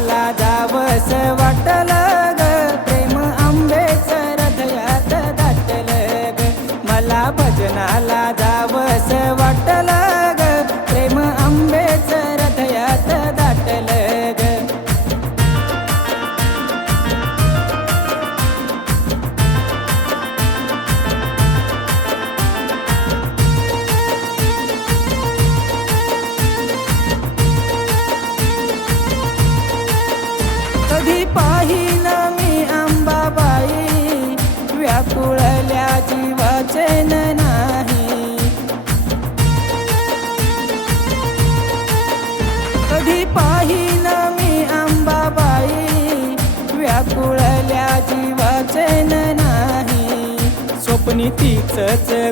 मला जावस वाटलं. जीवाचे नाही. कधी पाहिन मी आंबाबाई व्याकुळल्या जीवाचे नाही. स्वप्नी तीच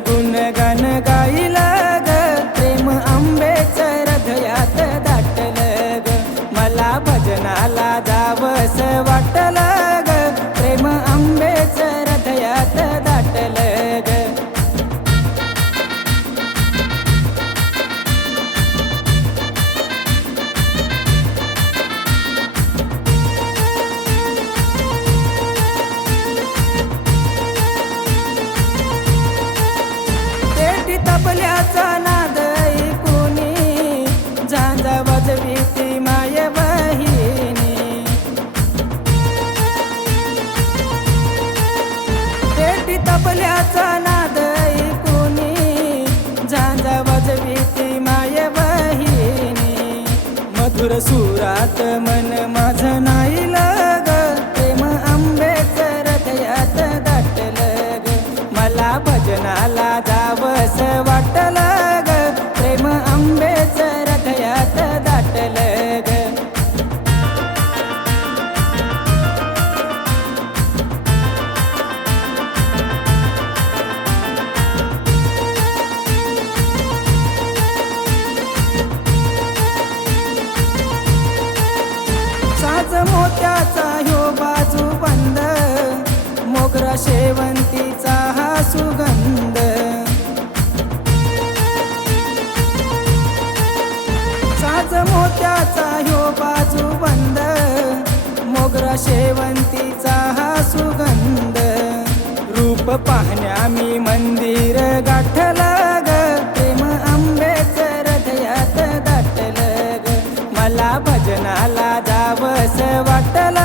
गुणगान गाईला ग प्रेम आंबेच हृदयात दाटल ग. मला भजनाला जावस वाटलं ग प्रेम आंबेच हृदयात दाटलं तबल्याचा नाद ऐकूनी झांजा वाजवी ती माय बहिणी. पेटी तबल्याचा नाद ऐकूनी झांजा वाजवी ती माय बहिणी. मधुर सुरात मन माझं नाही लग प्रेम आंबेच हृदयात दाटलं मला भजनाला शेवंतीचा हा सुगंध. साच मोत्याचा ह्यो बाजू बंद. मोगरा शेवंतीचा हा सुगंध. रूप पाहण्या मी मंदिर गाठल ग. प्रेम आंबेच हृदयात दाटल ग. मला भजनाला जावस वाटल